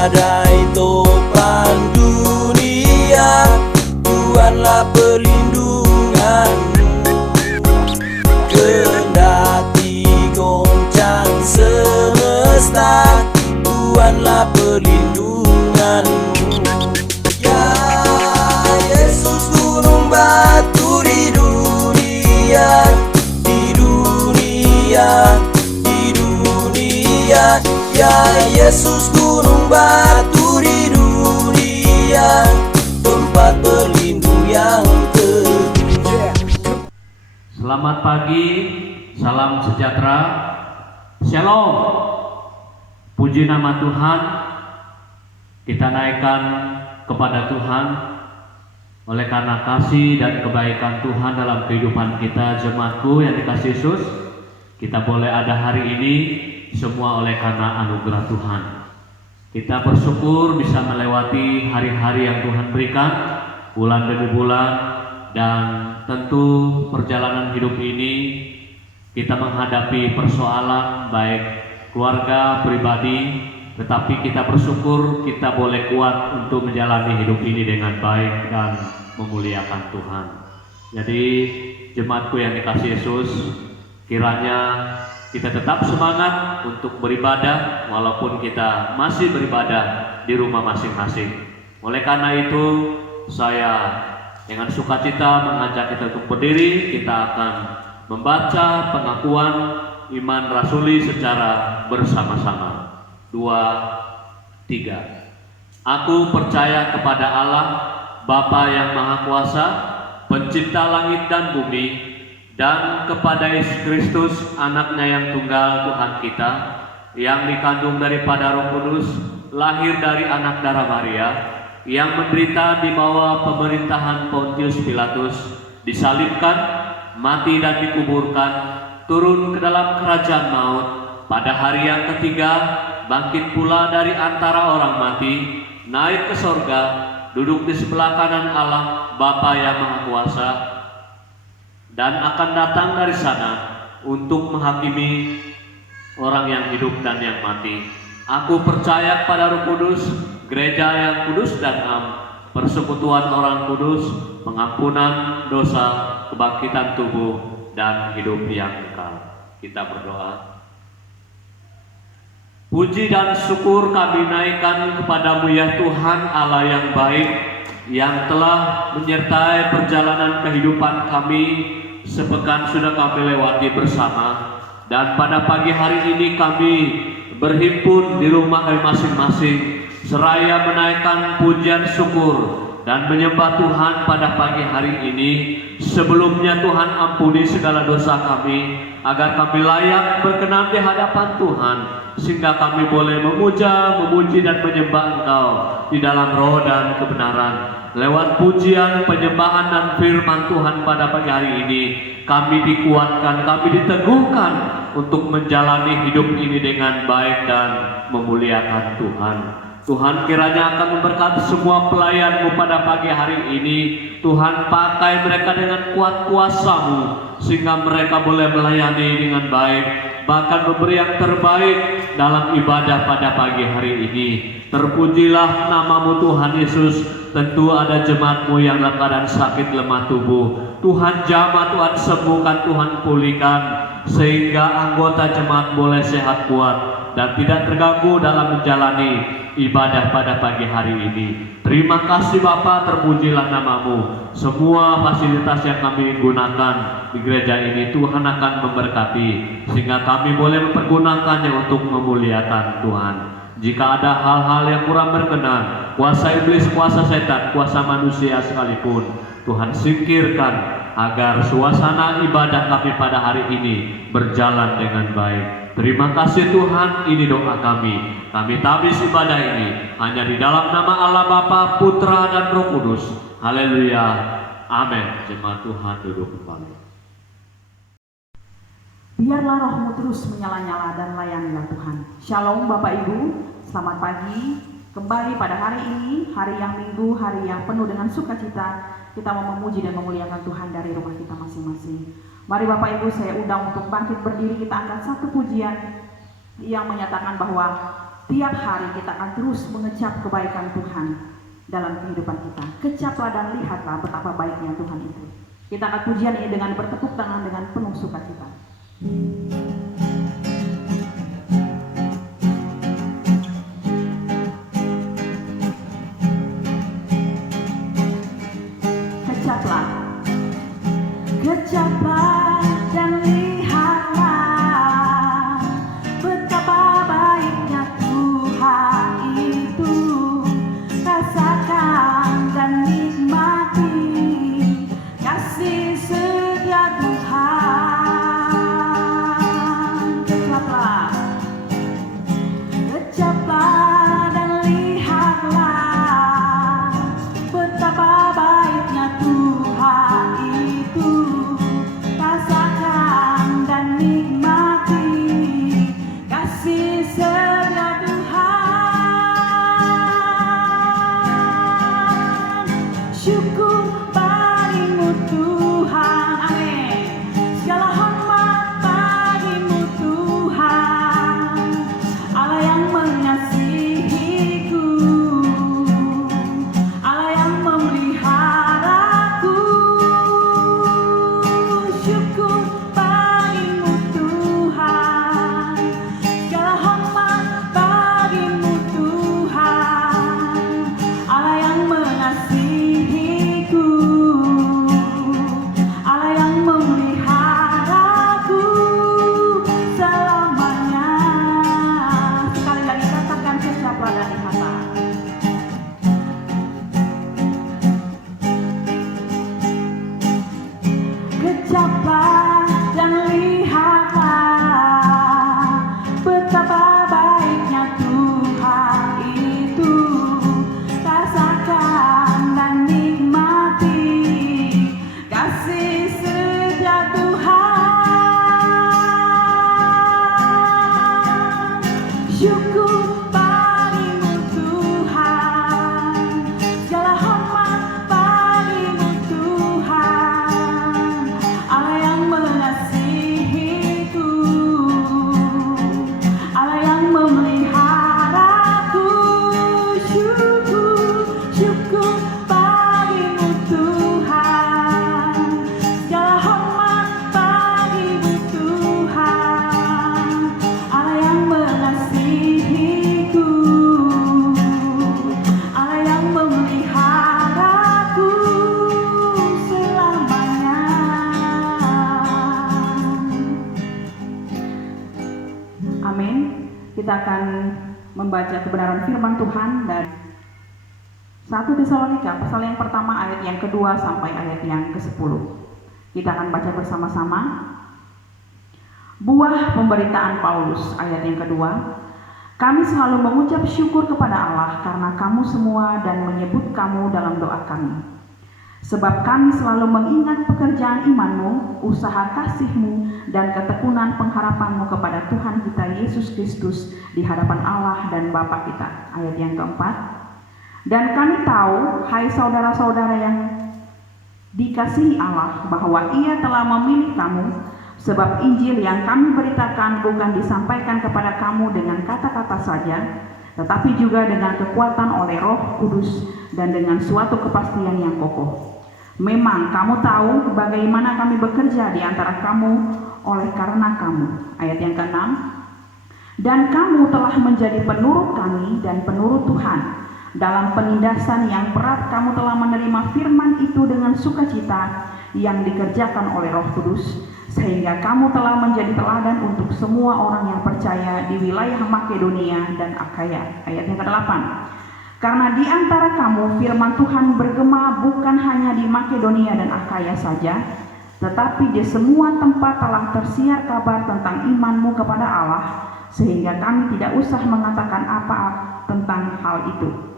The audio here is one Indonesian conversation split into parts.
badai topan dunia, Tuhanlah perlindunganmu. Kendati goncang semesta, Tuhanlah perlindunganmu. Ya Yesus gunung batu di dunia, di dunia, di dunia. Ya Yesus gunung batu di dunia, tempat berlindung yang teguh. Selamat pagi, salam sejahtera, Shalom. Puji nama Tuhan, kita naikkan kepada Tuhan oleh karena kasih dan kebaikan Tuhan dalam kehidupan kita. Jemaatku yang dikasihi Yesus, kita boleh ada hari ini semua oleh karena anugerah Tuhan. Kita bersyukur bisa melewati hari-hari yang Tuhan berikan, bulan demi bulan, dan tentu perjalanan hidup ini kita menghadapi persoalan baik keluarga, pribadi, tetapi kita bersyukur kita boleh kuat untuk menjalani hidup ini dengan baik dan memuliakan Tuhan. Jadi jemaatku yang dikasihi Yesus, kiranya kita tetap semangat untuk beribadah walaupun kita masih beribadah di rumah masing-masing. Oleh karena itu, saya dengan sukacita mengajak kita untuk berdiri. Kita akan membaca pengakuan iman rasuli secara bersama-sama. 2, 3. Aku percaya kepada Allah, Bapa yang Maha Kuasa, Pencipta langit dan bumi, dan kepada Yesus Kristus, Anaknya yang tunggal Tuhan kita, yang dikandung daripada Roh Kudus, lahir dari anak darah Maria, yang menderita di bawah pemerintahan Pontius Pilatus, disalibkan, mati dan dikuburkan, turun ke dalam kerajaan maut, pada hari yang ketiga bangkit pula dari antara orang mati, naik ke sorga, duduk di sebelah kanan Allah Bapa yang Maha Kuasa, dan akan datang dari sana untuk menghakimi orang yang hidup dan yang mati. Aku percaya pada Roh Kudus, gereja yang kudus dan am, persekutuan orang kudus, pengampunan dosa, kebangkitan tubuh, dan hidup yang kekal. Kita berdoa. Puji dan syukur kami naikkan kepadamu ya Tuhan Allah yang baik, yang telah menyertai perjalanan kehidupan kami sepekan sudah kami lewati bersama, dan pada pagi hari ini kami berhimpun di rumah kami masing-masing seraya menaikkan pujian syukur dan menyembah Tuhan pada pagi hari ini. Sebelumnya Tuhan ampuni segala dosa kami, agar kami layak berkenan di hadapan Tuhan, sehingga kami boleh memuja, memuji dan menyembah Engkau di dalam roh dan kebenaran. Lewat pujian, penyembahan dan firman Tuhan pada pagi hari ini, kami dikuatkan, kami diteguhkan untuk menjalani hidup ini dengan baik dan memuliakan Tuhan. Tuhan kiranya akan memberkati semua pelayan-Mu pada pagi hari ini. Tuhan pakai mereka dengan kuat kuasa-Mu, sehingga mereka boleh melayani dengan baik, bahkan memberi yang terbaik dalam ibadah pada pagi hari ini. Terpujilah nama-Mu Tuhan Yesus. Tentu ada jemaat-Mu yang dalam keadaan sakit lemah tubuh. Tuhan jamah, Tuhan sembuhkan, Tuhan pulihkan, sehingga anggota jemaat boleh sehat kuat dan tidak terganggu dalam menjalani ibadah pada pagi hari ini. Terima kasih Bapa, terpujilah nama-Mu. Semua fasilitas yang kami gunakan di gereja ini Tuhan akan memberkati, sehingga kami boleh mempergunakannya untuk memuliakan Tuhan. Jika ada hal-hal yang kurang berkenan, kuasa iblis, kuasa setan, kuasa manusia sekalipun, Tuhan singkirkan, agar suasana ibadah kami pada hari ini berjalan dengan baik. Terima kasih Tuhan, ini doa kami. Kami tabis ibadah ini hanya di dalam nama Allah Bapa, Putra dan Roh Kudus. Haleluya. Amin. Jemaat Tuhan duduk kembali. Biarlah roh-Mu terus menyala-nyala dan layanilah Tuhan. Shalom Bapak Ibu, selamat pagi. Kembali pada hari ini, hari yang Minggu, hari yang penuh dengan sukacita, kita mau memuji dan memuliakan Tuhan dari rumah kita masing-masing. Mari Bapak Ibu, saya undang untuk bangkit berdiri. Kita angkat satu pujian yang menyatakan bahwa tiap hari kita akan terus mengecap kebaikan Tuhan dalam kehidupan kita. Kecaplah dan lihatlah betapa baiknya Tuhan itu. Kita akan pujian ini dengan bertepuk tangan dengan penuh sukacita. Kecaplah, kecaplah dan lihatlah betapa baiknya Tuhan itu. Rasakan dan nikmati kasih setia Tuhan. Kecaplah, kecaplah dan lihatlah betapa baiknya Tuhan itu. Rasakan dan nikmati kasih setia Tuhan. Syukur bagimu Tuhan, amin. Segala hormat bagimu Tuhan, Allah yang mengasihiku, Allah yang memeliharaku. Syukur bagimu Tuhan, segala hormat bagimu Tuhan, Allah yang mengasihiku, Allah yang memeliharaku selamanya. Sekali lagi katakan, kecaplah dan lihatlah. Kecaplah dan lihatlah betapa baiknya Tuhan itu. Rasakan dan nikmati kasih setia Tuhan. Syukur bagimu Tuhan, segala hormat bagimu Tuhan, Allah yang mengasihiku, Allah yang memeliharaku. Syukur, syukur bagimu Tuhan, segala hormat bagimu Tuhan, Allah yang mengasihiku, Allah yang memeliharaku selamanya. Amin. Kita akan membaca kebenaran firman Tuhan dari 1 Tesalonika pasal yang pertama ayat yang kedua sampai ayat yang ke-10. Kita akan baca bersama-sama. Buah pemberitaan Paulus, ayat yang kedua. Kami selalu mengucap syukur kepada Allah karena kamu semua dan menyebut kamu dalam doa kami. Sebab kami selalu mengingat pekerjaan imanmu, usaha kasihmu, dan ketekunan pengharapanmu kepada Tuhan kita Yesus Kristus di hadapan Allah dan Bapa kita. Ayat yang keempat. Dan kami tahu, hai saudara-saudara yang dikasihi Allah, bahwa Ia telah memilih kamu, sebab Injil yang kami beritakan bukan disampaikan kepada kamu dengan kata-kata saja, tetapi juga dengan kekuatan oleh Roh Kudus dan dengan suatu kepastian yang kokoh. Memang kamu tahu bagaimana kami bekerja di antara kamu oleh karena kamu. Ayat yang ke-6. Dan kamu telah menjadi penurut kami dan penurut Tuhan. Dalam penindasan yang berat kamu telah menerima firman itu dengan sukacita yang dikerjakan oleh Roh Kudus, sehingga kamu telah menjadi teladan untuk semua orang yang percaya di wilayah Makedonia dan Akhaya. Ayat yang ke-8. Karena di antara kamu firman Tuhan bergema bukan hanya di Makedonia dan Akhaya saja, tetapi di semua tempat telah tersiar kabar tentang imanmu kepada Allah, sehingga kami tidak usah mengatakan apa-apa tentang hal itu.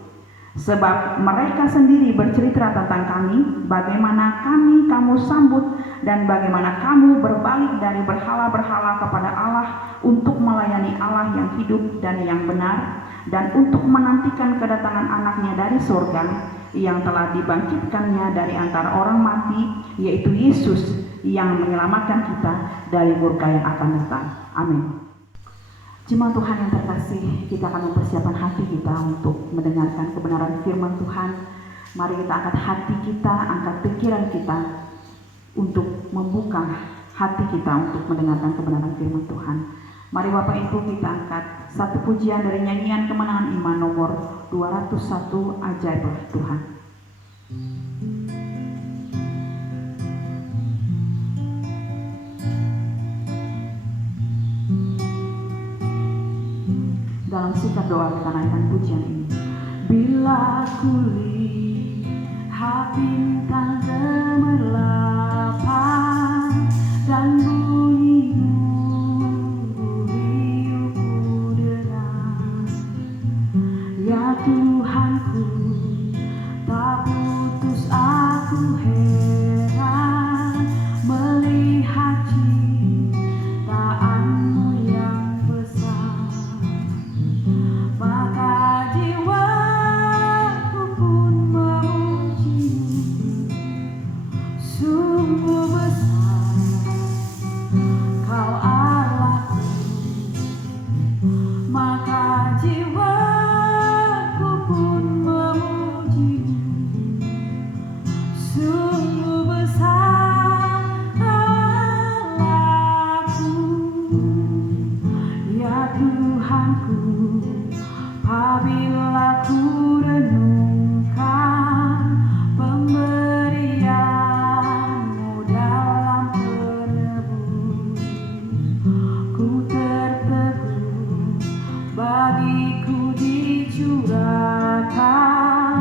Sebab mereka sendiri bercerita tentang kami, bagaimana kami kamu sambut dan bagaimana kamu berbalik dari berhala-berhala kepada Allah untuk melayani Allah yang hidup dan yang benar, dan untuk menantikan kedatangan anaknya dari surga yang telah dibangkitkannya dari antara orang mati, yaitu Yesus yang menyelamatkan kita dari murka yang akan datang. Amin. Jemaat Tuhan yang terkasih, kita akan mempersiapkan hati kita untuk mendengarkan kebenaran firman Tuhan. Mari kita angkat hati kita, angkat pikiran kita untuk membuka hati kita untuk mendengarkan kebenaran firman Tuhan. Mari Bapak Ibu kita angkat satu pujian dari nyanyian kemenangan iman nomor 201, Ajaiblah Tuhan. Dalam sikap doa kita naikkan pujian ini. Bila kulihat bintang gemerlapan dan bunyi riuhku dengar, ya Tuhanku, tak putus aku heran melihat ciptaanmu yang besar. Maka jiwaku pun memujimu, sungguh besar Kau Allahku. Maka jiwaku pun memujimu, sungguh besar Kau Allahku. Ya Tuhanku, apabila ku renungkan pemberian-Mu dalam penebus, ku tertegun bagiku dicurahkan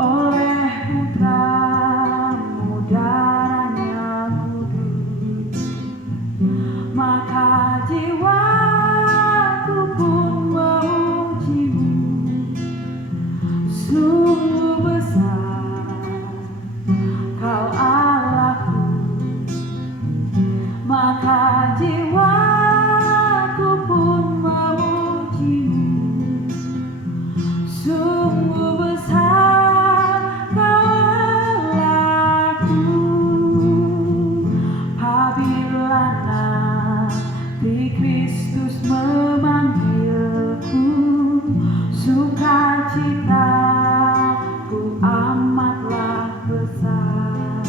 oleh Putra-Mu darahnya kudus. Maka jiwaku pun memujimu, sungguh besar Kau Allahku. Maka jiwaku pun memujimu, sungguh besar Kau Allahku. Apabila nanti Kristus memanggilku, sukacitaku amatlah besar,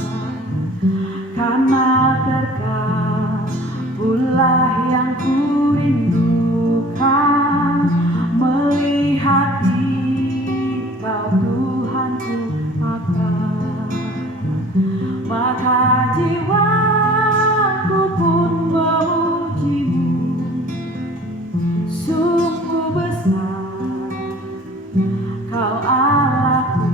karena terkabullah yang kurindukan, melihat Dikau Tuhanku akan. Maka jiwaku pun memujimu, sungguh besar Kau Allahku.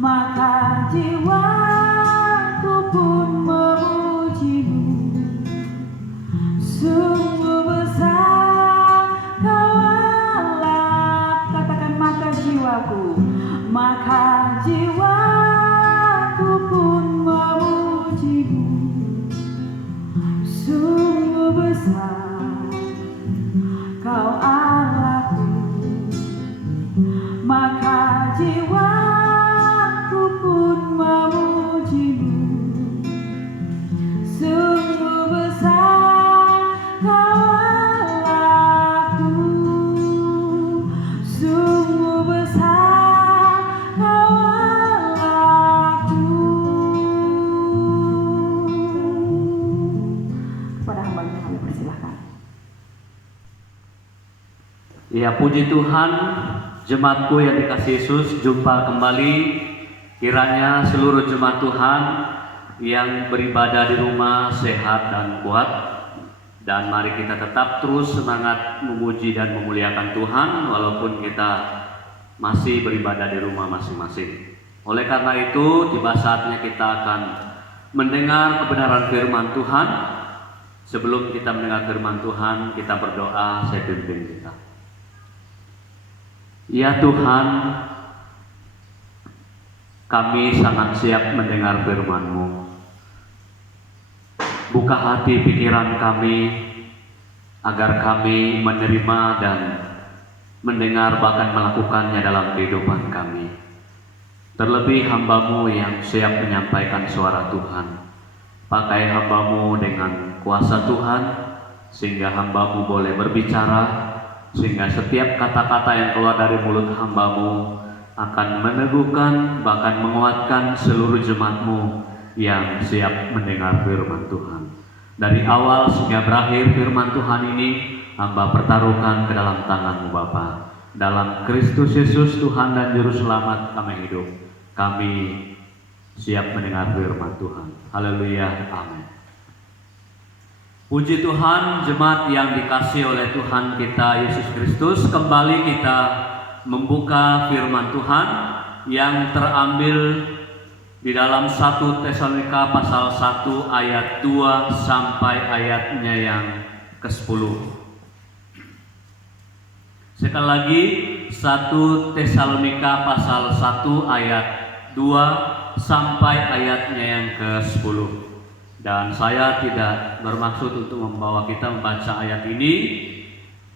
Maka jiwaku pun memujimu, sungguh besar Kau Allah. Katakan maka jiwaku. Maka jiwaku pun memujimu, sungguh besar Kau Allahku. Maka jiwaku pun memujimu, sungguh besar Kau Allahku. Sungguh besar Kau Allahku. Kepada hamba-Nya kami persilahkan. Ya, puji Tuhan, jemaatku yang dikasihi Yesus, jumpa kembali. Kiranya seluruh jemaat Tuhan yang beribadah di rumah sehat dan kuat, dan mari kita tetap terus semangat memuji dan memuliakan Tuhan walaupun kita masih beribadah di rumah masing-masing. Oleh karena itu, tiba saatnya kita akan mendengar kebenaran firman Tuhan. Sebelum kita mendengar firman Tuhan, kita berdoa. Saya pimpin kita. Ya Tuhan, kami sangat siap mendengar firman-Mu. Buka hati pikiran kami agar kami menerima dan mendengar bahkan melakukannya dalam kehidupan kami. Terlebih hamba-Mu yang siap menyampaikan suara Tuhan. Pakai hamba-Mu dengan kuasa Tuhan, sehingga hamba-Mu boleh berbicara, sehingga setiap kata-kata yang keluar dari mulut hamba-Mu akan meneguhkan, bahkan menguatkan seluruh jemaat-Mu yang siap mendengar firman Tuhan. Dari awal hingga berakhir firman Tuhan ini hamba pertaruhkan ke dalam tangan-Mu Bapa. Dalam Kristus Yesus Tuhan dan Juru Selamat kami hidup, kami siap mendengar firman Tuhan. Haleluya, amin. Puji Tuhan, jemaat yang dikasihi oleh Tuhan kita Yesus Kristus, kembali kita membuka firman Tuhan yang terambil di dalam 1 Tesalonika pasal 1 ayat 2 sampai ayatnya yang ke-10. Sekali lagi 1 Tesalonika pasal 1 ayat 2 sampai ayatnya yang ke-10. Dan saya tidak bermaksud untuk membawa kita membaca ayat ini.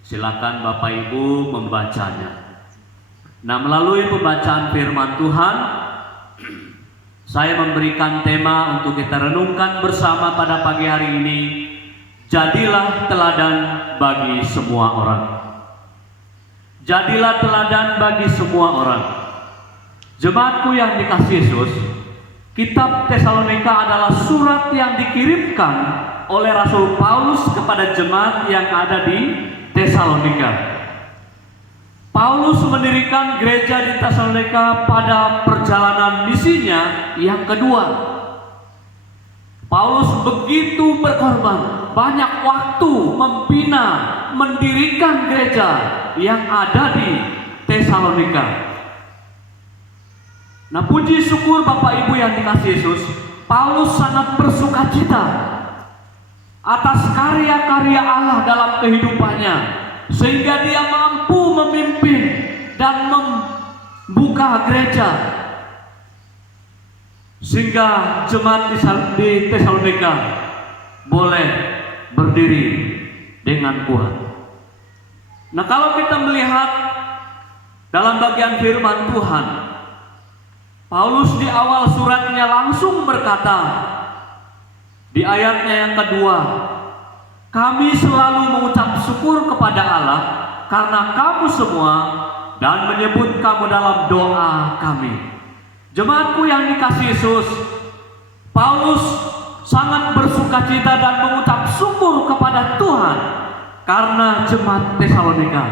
Silakan Bapak Ibu membacanya. Nah, melalui pembacaan firman Tuhan, saya memberikan tema untuk kita renungkan bersama pada pagi hari ini. Jadilah teladan bagi semua orang. Jadilah teladan bagi semua orang. Jemaatku yang dikasihi Yesus, kitab Tesalonika adalah surat yang dikirimkan oleh Rasul Paulus kepada jemaat yang ada di Tesalonika. Paulus mendirikan gereja di Tesalonika pada perjalanan misinya yang kedua. Paulus begitu berkorban, banyak waktu membina, mendirikan gereja yang ada di Tesalonika. Nah, puji syukur Bapak Ibu yang dikasihi Yesus, Paulus sangat bersukacita atas karya-karya Allah dalam kehidupannya, sehingga dia mampu memimpin dan membuka gereja, sehingga jemaat di Tesalonika boleh berdiri dengan kuat. Nah, kalau kita melihat dalam bagian firman Tuhan, Paulus di awal suratnya langsung berkata di ayatnya yang kedua, kami selalu mengucap syukur kepada Allah karena kamu semua dan menyebut kamu dalam doa kami. Jemaatku yang dikasihi Yesus, Paulus sangat bersukacita dan mengucap syukur kepada Tuhan karena jemaat Tesalonika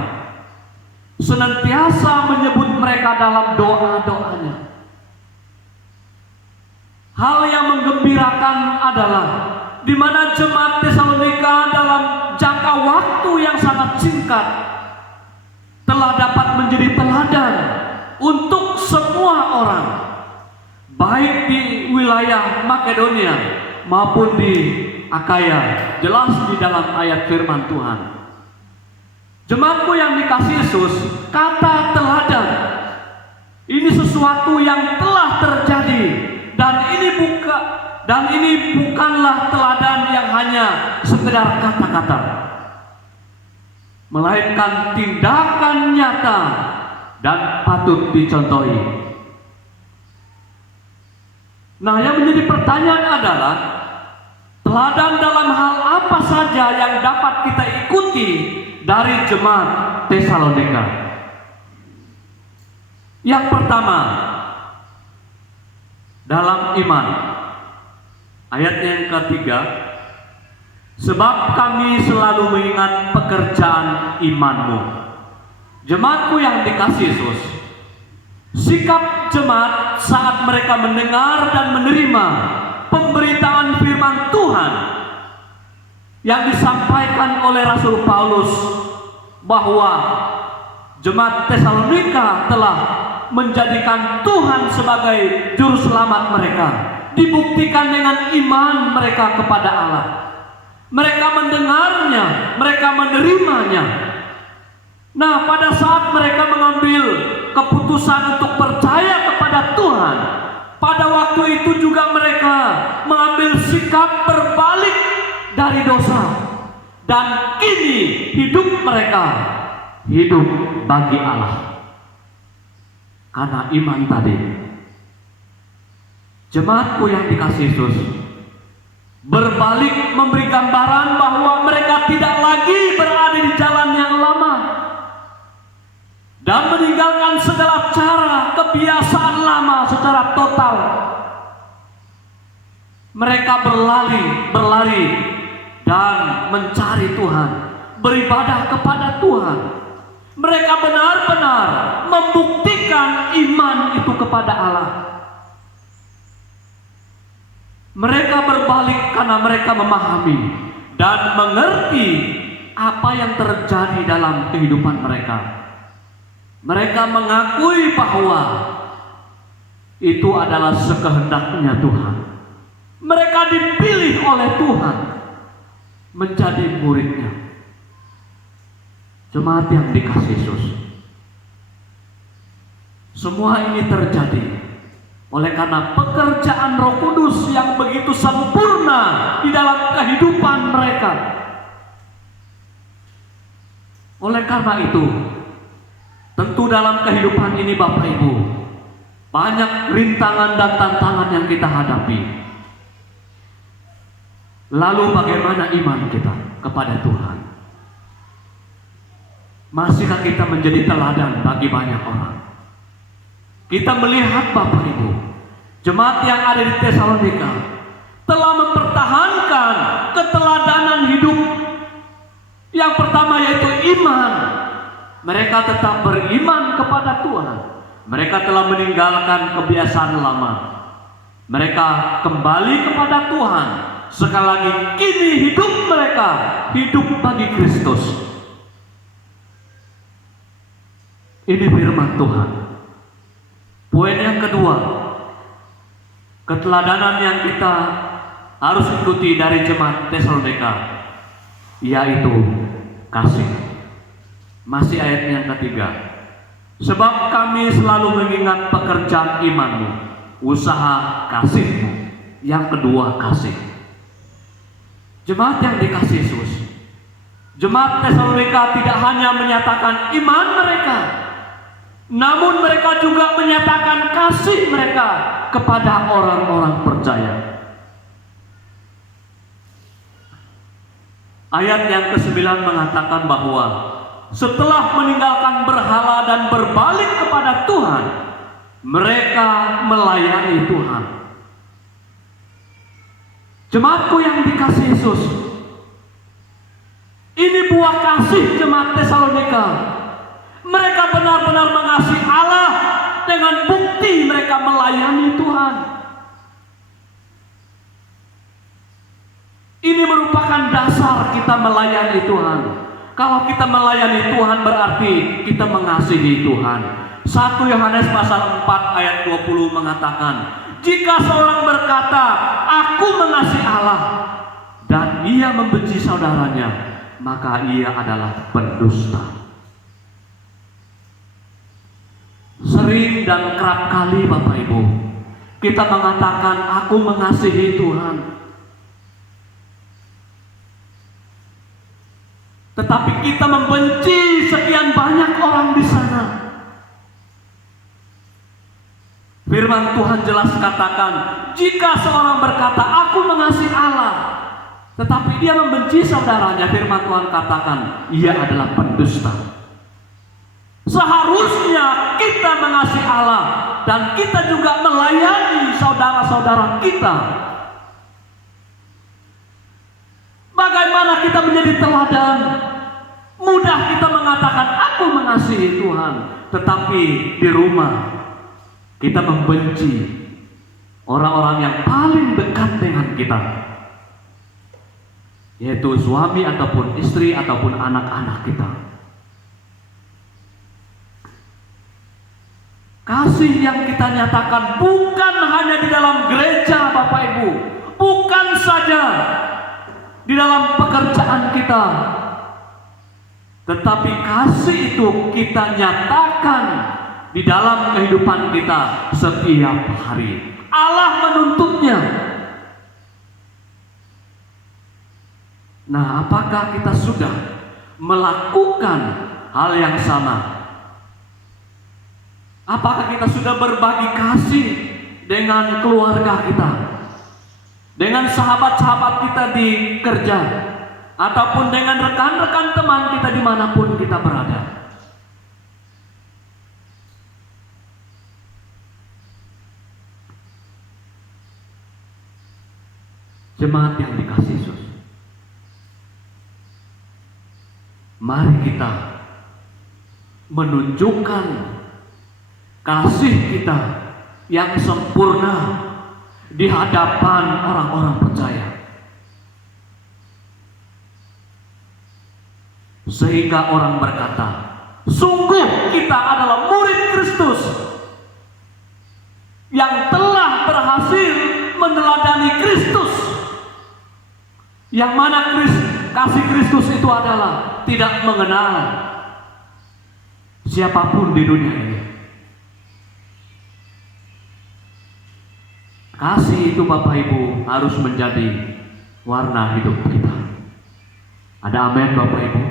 senantiasa menyebut mereka dalam doa-doanya. Hal yang menggembirakan adalah di mana jemaat Tesalonika dalam jangka waktu yang sangat singkat telah dapat menjadi teladan untuk semua orang, baik di wilayah Makedonia maupun di Akaya. Jelas di dalam ayat firman Tuhan. Jemaatku yang dikasihi Yesus, kata teladan ini sesuatu yang telah terjadi, dan ini bukanlah teladan yang hanya sekedar kata-kata, melainkan tindakan nyata dan patut dicontohi. Nah, yang menjadi pertanyaan adalah teladan dalam hal apa saja yang dapat kita ikuti dari jemaat Tesalonika. Yang pertama, dalam iman. Ayat yang ketiga, sebab kami selalu mengingat pekerjaan imanmu. Jemaatku yang dikasihi Yesus, sikap jemaat saat mereka mendengar dan menerima pemberitaan firman Tuhan yang disampaikan oleh Rasul Paulus bahwa jemaat Tesalonika telah menjadikan Tuhan sebagai juru selamat mereka, dibuktikan dengan iman mereka kepada Allah. Mereka mendengarnya, mereka menerimanya. Nah, pada saat mereka mengambil keputusan untuk percaya kepada Tuhan, pada waktu itu juga mereka mengambil sikap berbalik dari dosa, dan kini hidup mereka hidup bagi Allah karena iman tadi. Jemaatku yang dikasihi Yesus, berbalik memberi gambaran bahwa mereka tidak lagi berada di jalan yang lama dan meninggalkan segala cara kebiasaan lama secara total. Mereka berlari dan mencari Tuhan, beribadah kepada Tuhan. Mereka benar-benar membuktikan iman itu kepada Allah. Mereka berbalik karena mereka memahami dan mengerti apa yang terjadi dalam kehidupan mereka. Mereka mengakui bahwa itu adalah sekehendaknya Tuhan. Mereka dipilih oleh Tuhan menjadi muridnya. Jemaat yang dikasihi Yesus, semua ini terjadi oleh karena pekerjaan Roh Kudus yang begitu sempurna di dalam kehidupan mereka. Oleh karena itu, tentu dalam kehidupan ini Bapak Ibu, banyak rintangan dan tantangan yang kita hadapi. Lalu bagaimana iman kita kepada Tuhan? Masihkah kita menjadi teladan bagi banyak orang? Kita melihat Bapak Ibu, jemaat yang ada di Tesalonika telah mempertahankan keteladanan hidup. Yang pertama yaitu iman. Mereka tetap beriman kepada Tuhan. Mereka telah meninggalkan kebiasaan lama. Mereka kembali kepada Tuhan. Sekali lagi, kini hidup mereka hidup bagi Kristus. Ini firman Tuhan. Poin yang kedua, keteladanan yang kita harus ikuti dari jemaat Tesalonika, yaitu kasih. Masih ayat yang ketiga. Sebab kami selalu mengingat pekerjaan imanmu, usaha kasihmu. Yang kedua, kasih. Jemaat yang dikasihi Yesus, jemaat Tesalonika tidak hanya menyatakan iman mereka, namun mereka juga menyatakan kasih mereka kepada orang-orang percaya. Ayat yang ke-9 mengatakan bahwa setelah meninggalkan berhala dan berbalik kepada Tuhan, mereka melayani Tuhan. Jemaatku yang dikasihi Yesus, ini buah kasih jemaat Tesalonika. Mereka benar-benar mengasihi Allah dengan bukti mereka melayani Tuhan. Ini merupakan dasar kita melayani Tuhan. Kalau kita melayani Tuhan berarti kita mengasihi Tuhan. 1 Yohanes pasal 4 ayat 20 mengatakan, jika seorang berkata, aku mengasihi Allah, dan ia membenci saudaranya, maka ia adalah pendusta. Sering dan kerap kali Bapak Ibu, kita mengatakan aku mengasihi Tuhan, tetapi kita membenci sekian banyak orang di sana. Firman Tuhan jelas katakan, jika seorang berkata aku mengasihi Allah, tetapi dia membenci saudaranya, firman Tuhan katakan ia adalah pendusta. Seharusnya kita mengasihi Allah dan kita juga melayani saudara-saudara kita. Bagaimana kita menjadi teladan? Mudah kita mengatakan aku mengasihi Tuhan, tetapi di rumah kita membenci orang-orang yang paling dekat dengan kita, yaitu suami ataupun istri ataupun anak-anak kita. Kasih yang kita nyatakan bukan hanya di dalam gereja Bapak Ibu, bukan saja di dalam pekerjaan kita, tetapi kasih itu kita nyatakan di dalam kehidupan kita setiap hari. Allah menuntutnya. Nah, apakah kita sudah melakukan hal yang sama? Apakah kita sudah berbagi kasih dengan keluarga kita? dengan sahabat-sahabat kita di kerja, ataupun dengan rekan-rekan teman kita dimanapun kita berada. Jemaat yang dikasihi Yesus, mari kita menunjukkan kasih kita yang sempurna di hadapan orang-orang percaya, sehingga orang berkata, sungguh kita adalah murid Kristus yang telah berhasil meneladani Kristus, yang mana kasih Kristus itu adalah tidak mengenal siapapun di dunia ini. Kasih itu Bapak Ibu harus menjadi warna hidup kita. Ada amin Bapak Ibu?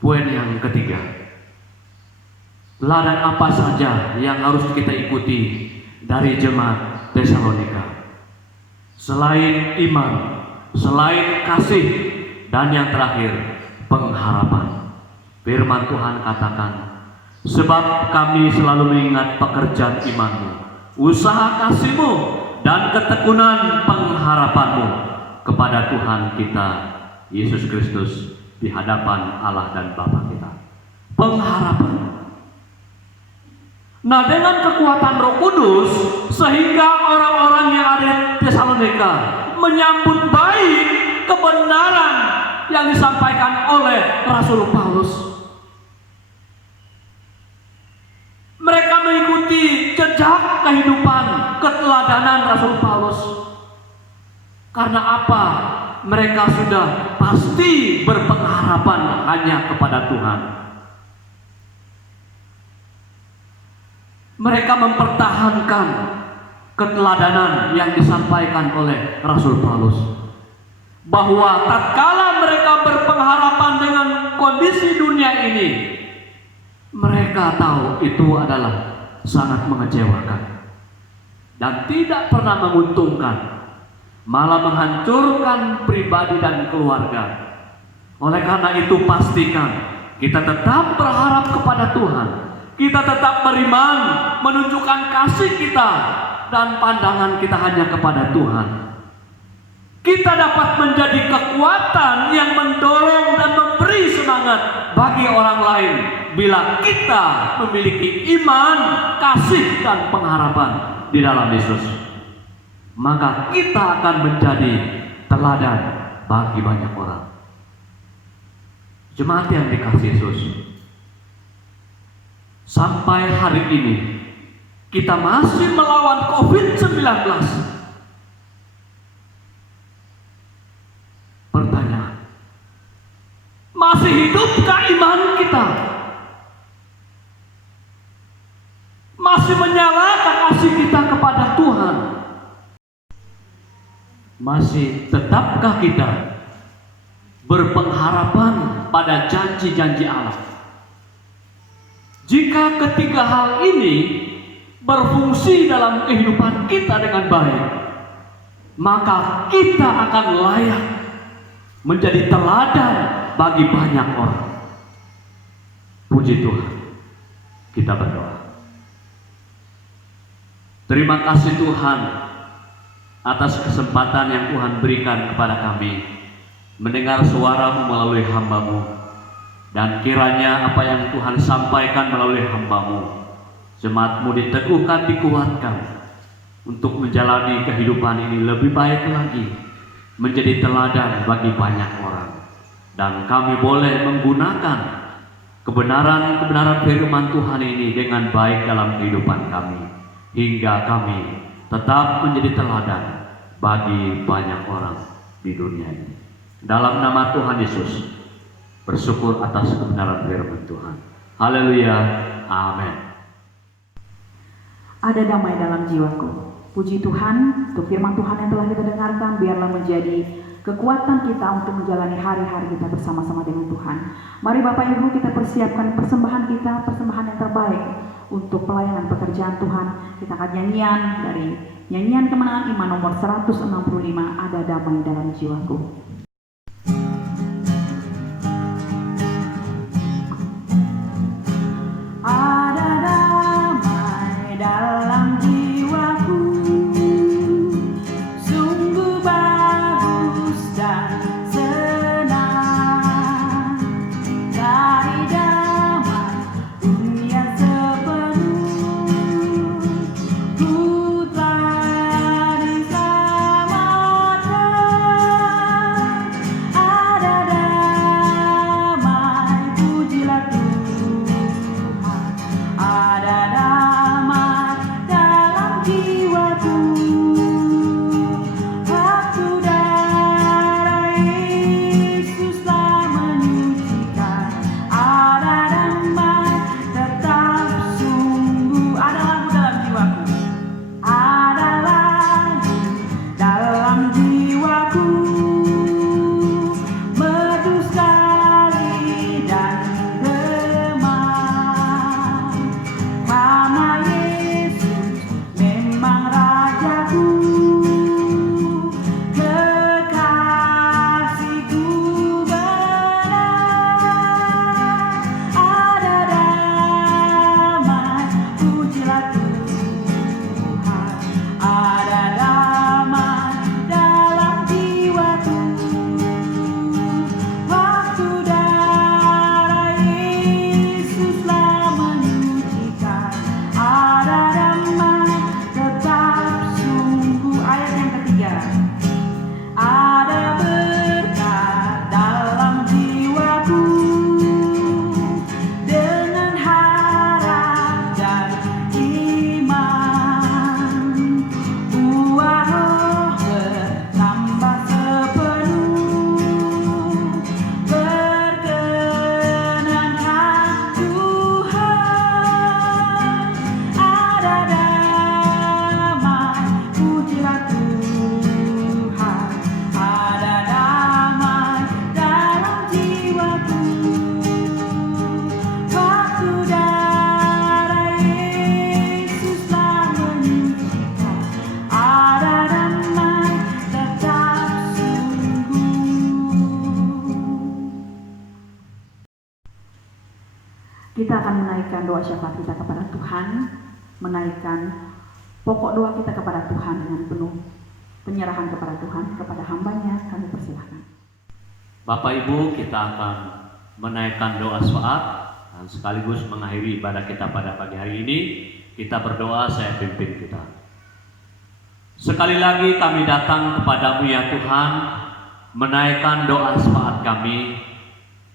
Poin yang ketiga, teladan apa saja yang harus kita ikuti dari jemaat Tesalonika? Selain iman, selain kasih, dan yang terakhir, pengharapan. Firman Tuhan katakan, sebab kami selalu mengingat pekerjaan imanmu, usaha kasihmu, dan ketekunan pengharapanmu kepada Tuhan kita Yesus Kristus di hadapan Allah dan Bapa kita. Pengharapan. Nah, dengan kekuatan Roh Kudus, sehingga orang-orang yang ada di Tesalonika menyambut baik kebenaran yang disampaikan oleh Rasul Paulus. Mereka mengikuti jejak kehidupan keteladanan Rasul Paulus. Karena apa? Mereka sudah pasti berpengharapan hanya kepada Tuhan. Mereka mempertahankan keteladanan yang disampaikan oleh Rasul Paulus, bahwa tatkala mereka berpengharapan dengan kondisi dunia ini, mereka tahu itu adalah sangat mengecewakan dan tidak pernah menguntungkan, malah menghancurkan pribadi dan keluarga. Oleh karena itu, pastikan kita tetap berharap kepada Tuhan. Kita tetap beriman, menunjukkan kasih kita, dan pandangan kita hanya kepada Tuhan. Kita dapat menjadi kekuatan yang mendorong dan memberi semangat bagi orang lain bila kita memiliki iman, kasih, dan pengharapan di dalam Yesus. Maka kita akan menjadi teladan bagi banyak orang. Jemaat yang dikasihi Yesus, sampai hari ini kita masih melawan COVID-19. Pertanyaan, masih hidupkah iman kita? Masih menyalakah kasih kita kepada Tuhan? Masih tetapkah kita berpengharapan pada janji-janji Allah? Jika ketiga hal ini berfungsi dalam kehidupan kita dengan baik, maka kita akan layak menjadi teladan bagi banyak orang. Puji Tuhan. Kita berdoa. Terima kasih Tuhan atas kesempatan yang Tuhan berikan kepada kami mendengar suara-Mu melalui hamba-Mu. Dan kiranya apa yang Tuhan sampaikan melalui hamba-Mu, jemaat-Mu diteguhkan, dikuatkan untuk menjalani kehidupan ini lebih baik lagi, menjadi teladan bagi banyak orang. Dan kami boleh menggunakan kebenaran-kebenaran firman Tuhan ini dengan baik dalam kehidupan kami, hingga kami tetap menjadi teladan bagi banyak orang di dunia ini. Dalam nama Tuhan Yesus, bersyukur atas kebenaran firman Tuhan. Haleluya. Amin. Ada damai dalam jiwaku. Puji Tuhan untuk firman Tuhan yang telah kita dengarkan. Biarlah menjadi kekuatan kita untuk menjalani hari-hari kita bersama-sama dengan Tuhan. Mari Bapak Ibu kita persiapkan persembahan kita, persembahan yang terbaik untuk pelayanan pekerjaan Tuhan. Kita akan nyanyian dari nyanyian kemenangan iman nomor 165, Ada Damai Dalam Jiwaku. Ada damai dalam jiwaku, sungguh bagus dan senang. Dari damai dunia sepenuh, ku telah diselamatkan. Ada damai, pujilah Tuhan. Ada damai dalam jiwaku, waktu darah Yesus telah menyucikan. Ada damai tetap sungguh. Ada lagu dalam jiwaku, ada lagu dalam jiwaku, merdu sekali dan gemar. Karena Yesus memang Rajaku, kekasihku benar. Ada damai, pujilah Tuhan. Ada damai dalam jiwaku, waktu darah Yesus telah menyucikan. Ada damai tetap sungguh. Ayat yang ketiga, ada berkat dalam jiwaku, dengan harap dan iman. Buah roh bertambah sepenuh, berkenankan Tuhan. Ada damai, pujilah Tuhan. Ada damai dalam jiwaku, waktu darah Yesus telah menyucikan. Ada damai tetap sungguh. Kita akan menaikkan doa syafaat kita kepada Tuhan, menaikkan pokok doa kita kepada Tuhan dengan penuh penyerahan kepada Tuhan, kepada hambanya kami persilahkan. Bapak Ibu, kita akan menaikkan doa syafaat dan sekaligus mengakhiri ibadah kita pada pagi hari ini. Kita berdoa, saya pimpin kita. Sekali lagi kami datang kepadamu ya Tuhan, menaikkan doa syafaat kami.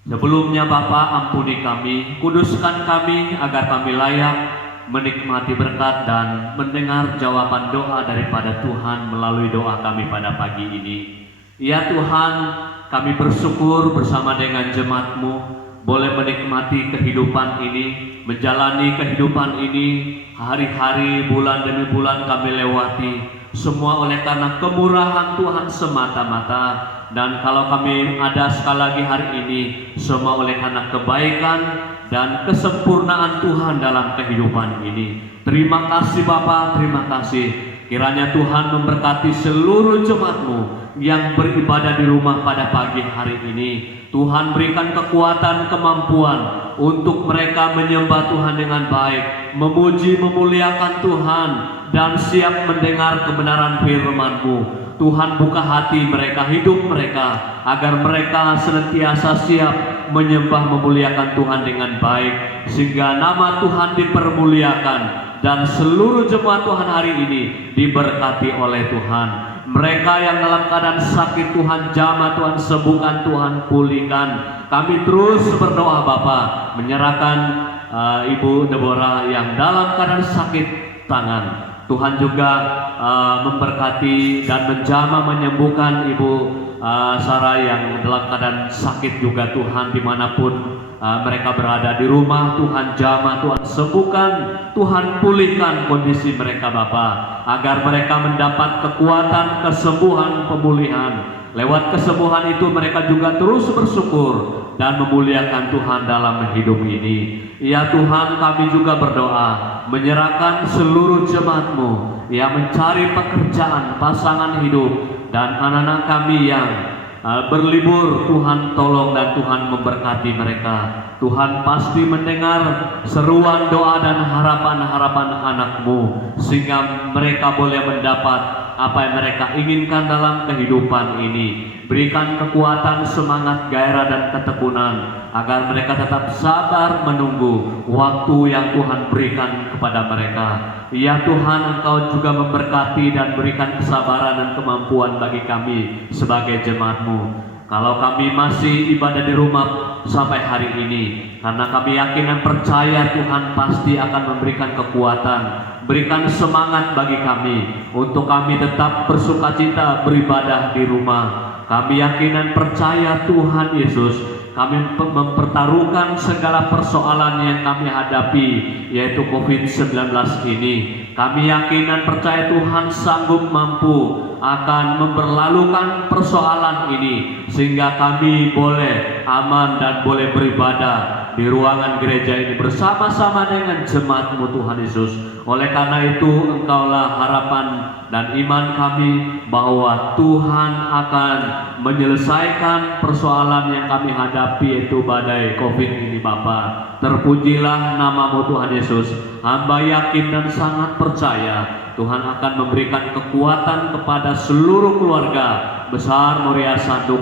Sebelumnya Bapa, ampuni kami, kuduskan kami agar kami layak menikmati berkat dan mendengar jawaban doa daripada Tuhan melalui doa kami pada pagi ini. Ya Tuhan, kami bersyukur bersama dengan jemaat-Mu boleh menikmati kehidupan ini, menjalani kehidupan ini, hari-hari, bulan demi bulan kami lewati, semua oleh karena kemurahan Tuhan semata-mata. Dan kalau kami ada sekali lagi hari ini, semua oleh karena kebaikan dan kesempurnaan Tuhan dalam kehidupan ini. Terima kasih Bapa, terima kasih. Kiranya Tuhan memberkati seluruh jemaat-Mu yang beribadah di rumah pada pagi hari ini. Tuhan berikan kekuatan, kemampuan untuk mereka menyembah Tuhan dengan baik, memuji, memuliakan Tuhan, dan siap mendengar kebenaran firman-Mu. Tuhan buka hati mereka, hidup mereka, agar mereka senantiasa siap menyembah, memuliakan Tuhan dengan baik, sehingga nama Tuhan dipermuliakan dan seluruh jemaat Tuhan hari ini diberkati oleh Tuhan. Mereka yang dalam keadaan sakit, Tuhan jamah, Tuhan sembuhkan, Tuhan pulihkan. Kami terus berdoa Bapa, menyerahkan Ibu Deborah yang dalam keadaan sakit tangan. Tuhan juga memberkati dan menjamah, menyembuhkan Ibu Sarah yang dalam keadaan sakit juga Tuhan, dimanapun mereka berada di rumah. Tuhan jamah, Tuhan sembuhkan, Tuhan pulihkan kondisi mereka Bapa, agar mereka mendapat kekuatan, kesembuhan, pemulihan. Lewat kesembuhan itu mereka juga terus bersyukur dan memuliakan Tuhan dalam hidup ini. Ya Tuhan, kami juga berdoa menyerahkan seluruh jemaat-Mu yang mencari pekerjaan, pasangan hidup, dan anak-anak kami yang berlibur. Tuhan tolong dan Tuhan memberkati mereka. Tuhan pasti mendengar seruan doa dan harapan-harapan anak-Mu, sehingga mereka boleh mendapat apa yang mereka inginkan dalam kehidupan ini. Berikan kekuatan, semangat, gairah, dan ketekunan agar mereka tetap sabar menunggu waktu yang Tuhan berikan kepada mereka. Ya Tuhan, Engkau juga memberkati dan berikan kesabaran dan kemampuan bagi kami sebagai jemaat-Mu. Kalau kami masih ibadah di rumah sampai hari ini, karena kami yakin dan percaya Tuhan pasti akan memberikan kekuatan, berikan semangat bagi kami untuk kami tetap bersukacita beribadah di rumah. Kami yakin dan percaya Tuhan Yesus, kami mempertaruhkan segala persoalan yang kami hadapi, yaitu COVID-19 ini. Kami yakin dan percaya Tuhan sanggup mampu akan memperlalukan persoalan ini, sehingga kami boleh aman dan boleh beribadah di ruangan gereja ini bersama-sama dengan jemaat-Mu Tuhan Yesus. Oleh karena itu, Engkaulah harapan dan iman kami bahwa Tuhan akan menyelesaikan persoalan yang kami hadapi, yaitu badai COVID ini Bapa. Terpujilah nama-Mu Tuhan Yesus. Hamba yakin dan sangat percaya Tuhan akan memberikan kekuatan kepada seluruh keluarga besar Moria Sanduk,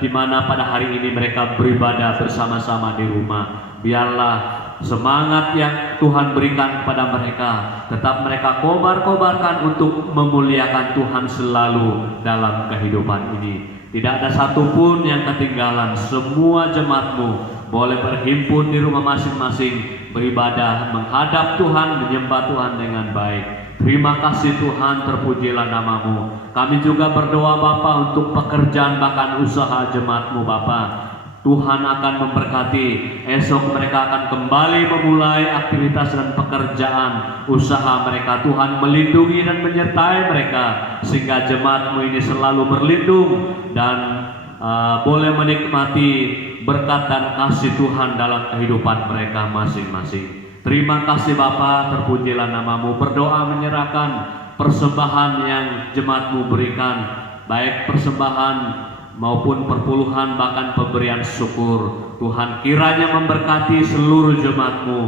di mana pada hari ini mereka beribadah bersama-sama di rumah. Biarlah semangat yang Tuhan berikan kepada mereka tetap mereka kobar-kobarkan untuk memuliakan Tuhan selalu dalam kehidupan ini. Tidak ada satupun yang ketinggalan. Semua jemaat-Mu boleh berhimpun di rumah masing-masing, beribadah, menghadap Tuhan, menyembah Tuhan dengan baik. Terima kasih Tuhan, terpujilah nama-Mu. Kami juga berdoa Bapa untuk pekerjaan bahkan usaha jemaat-Mu Bapa. Tuhan akan memberkati. Esok mereka akan kembali memulai aktivitas dan pekerjaan usaha mereka. Tuhan melindungi dan menyertai mereka, sehingga jemaat-Mu ini selalu berlindung dan boleh menikmati berkat dan kasih Tuhan dalam kehidupan mereka masing-masing. Terima kasih Bapa, terpujilah nama-Mu. Berdoa menyerahkan persembahan yang jemaat-Mu berikan, baik persembahan maupun perpuluhan, bahkan pemberian syukur. Tuhan kiranya memberkati seluruh jemaat-Mu,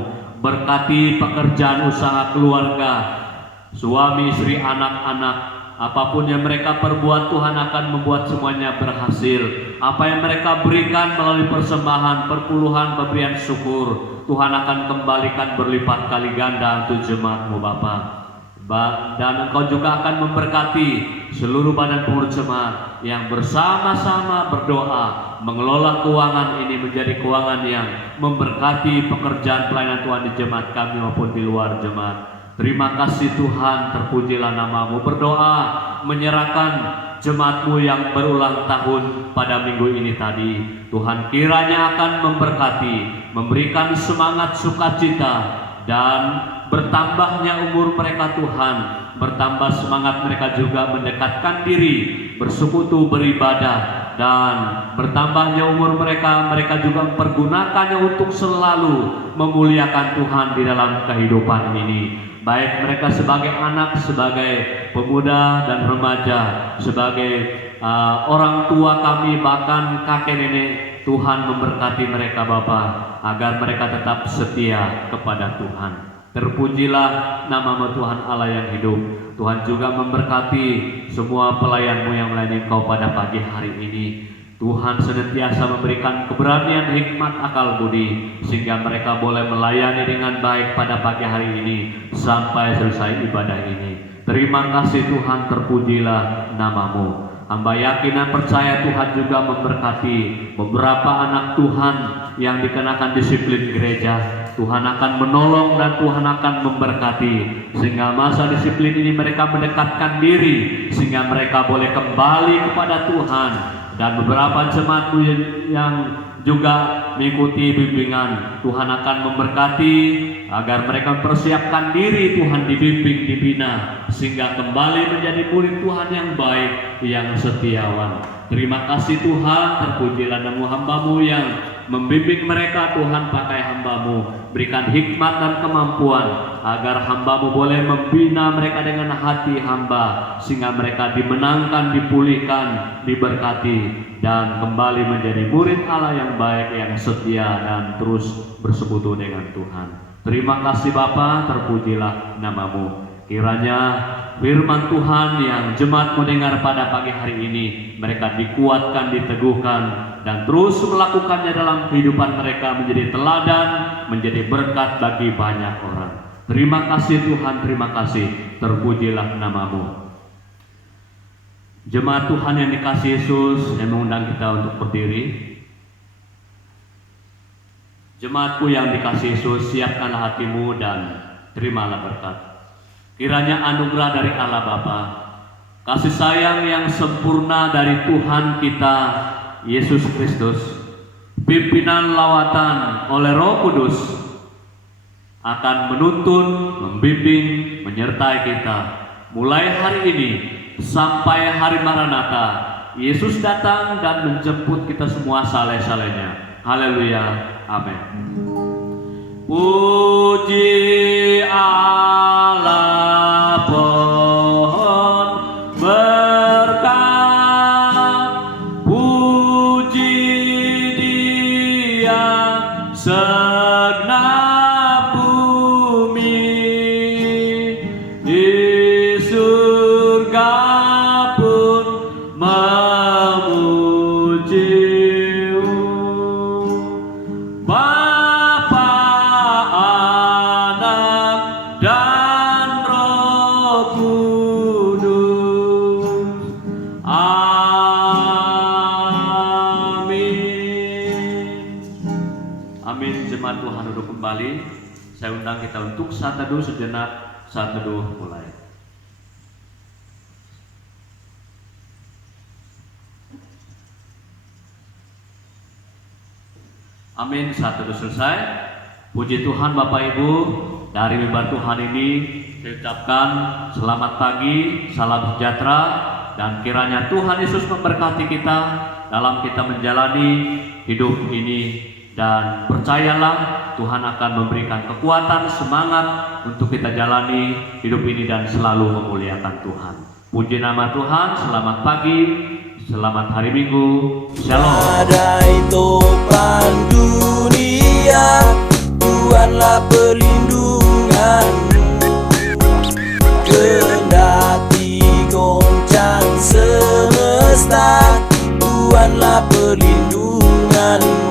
berkati pekerjaan usaha keluarga, suami, istri, anak-anak. Apapun yang mereka perbuat, Tuhan akan membuat semuanya berhasil. Apa yang mereka berikan melalui persembahan, perpuluhan, pemberian syukur, Tuhan akan kembalikan berlipat kali ganda untuk jemaat-Mu Bapa. Dan Engkau juga akan memberkati seluruh badan pengurus jemaat yang bersama-sama berdoa mengelola keuangan ini menjadi keuangan yang memberkati pekerjaan pelayanan Tuhan di jemaat kami maupun di luar jemaat. Terima kasih Tuhan, terpujilah nama-Mu. Berdoa menyerahkan jemaat-Mu yang berulang tahun pada minggu ini tadi. Tuhan kiranya akan memberkati, memberikan semangat sukacita, dan bertambahnya umur mereka Tuhan, bertambah semangat mereka juga mendekatkan diri, bersekutu, beribadah, dan bertambahnya umur mereka juga mempergunakannya untuk selalu memuliakan Tuhan di dalam kehidupan ini. Baik mereka sebagai anak, sebagai pemuda dan remaja, sebagai orang tua kami, bahkan kakek nenek, Tuhan memberkati mereka Bapa, agar mereka tetap setia kepada Tuhan. Terpujilah nama-Mu Tuhan Allah yang hidup. Tuhan juga memberkati semua pelayan-Mu yang melayani Engkau pada pagi hari ini. Tuhan senantiasa memberikan keberanian, hikmat, akal budi, sehingga mereka boleh melayani dengan baik pada pagi hari ini sampai selesai ibadah ini. Terima kasih Tuhan, terpujilah nama-Mu. Hamba yakin dan percaya Tuhan juga memberkati beberapa anak Tuhan yang dikenakan disiplin gereja. Tuhan akan menolong dan Tuhan akan memberkati, sehingga masa disiplin ini mereka mendekatkan diri, sehingga mereka boleh kembali kepada Tuhan dan beberapa jemaatmu yang juga mengikuti bimbingan. Tuhan akan memberkati agar mereka mempersiapkan diri Tuhan dibimbing, dibina, sehingga kembali menjadi murid Tuhan yang baik, yang setiawan. Terima kasih Tuhan, terpujilah nama hamba-Mu yang membimbing mereka. Tuhan, pakai hamba-Mu, berikan hikmat dan kemampuan agar hamba-Mu boleh membina mereka dengan hati hamba, sehingga mereka dimenangkan, dipulihkan, diberkati, dan kembali menjadi murid Allah yang baik, yang setia, dan terus bersekutu dengan Tuhan. Terima kasih Bapa, terpujilah nama-Mu. Kiranya firman Tuhan yang jemaat mendengar pada pagi hari ini, mereka dikuatkan, diteguhkan, dan terus melakukannya dalam kehidupan mereka, menjadi teladan, menjadi berkat bagi banyak orang. Terima kasih Tuhan, terima kasih, terpujilah nama-Mu. Jemaat Tuhan yang dikasihi Yesus, saya mengundang kita untuk berdiri. Jemaatku yang dikasihi Yesus, siapkanlah hatimu dan terimalah berkat. Kiranya anugerah dari Allah Bapa, kasih sayang yang sempurna dari Tuhan kita Yesus Kristus, pimpinan lawatan oleh Roh Kudus akan menuntun, membimbing, menyertai kita mulai hari ini sampai hari Maranatha. Yesus datang dan menjemput kita semua saleh-salehnya. Haleluya, amin. Puji Allah, pohon berkat, puji Dia segenap bumi, di surga pun memuji-Mu. Bapa, Anak, dan Roh Kudus. Amin. Amin. Jemaat Tuhan duduk kembali. Saya undang kita untuk saat teduh sejenak. Saat teduh mulai. Amin. Saat teduh selesai. Puji Tuhan Bapak Ibu, dari mimbar Tuhan ini saya ucapkan selamat pagi, salam sejahtera, dan kiranya Tuhan Yesus memberkati kita dalam kita menjalani hidup ini, dan percayalah Tuhan akan memberikan kekuatan, semangat untuk kita jalani hidup ini dan selalu memuliakan Tuhan. Puji nama Tuhan, selamat pagi, selamat hari Minggu, Shalom. Badai topan dunia, Tuhanlah perlindunganmu. Kendati goncang semesta, Tuhanlah perlindunganmu.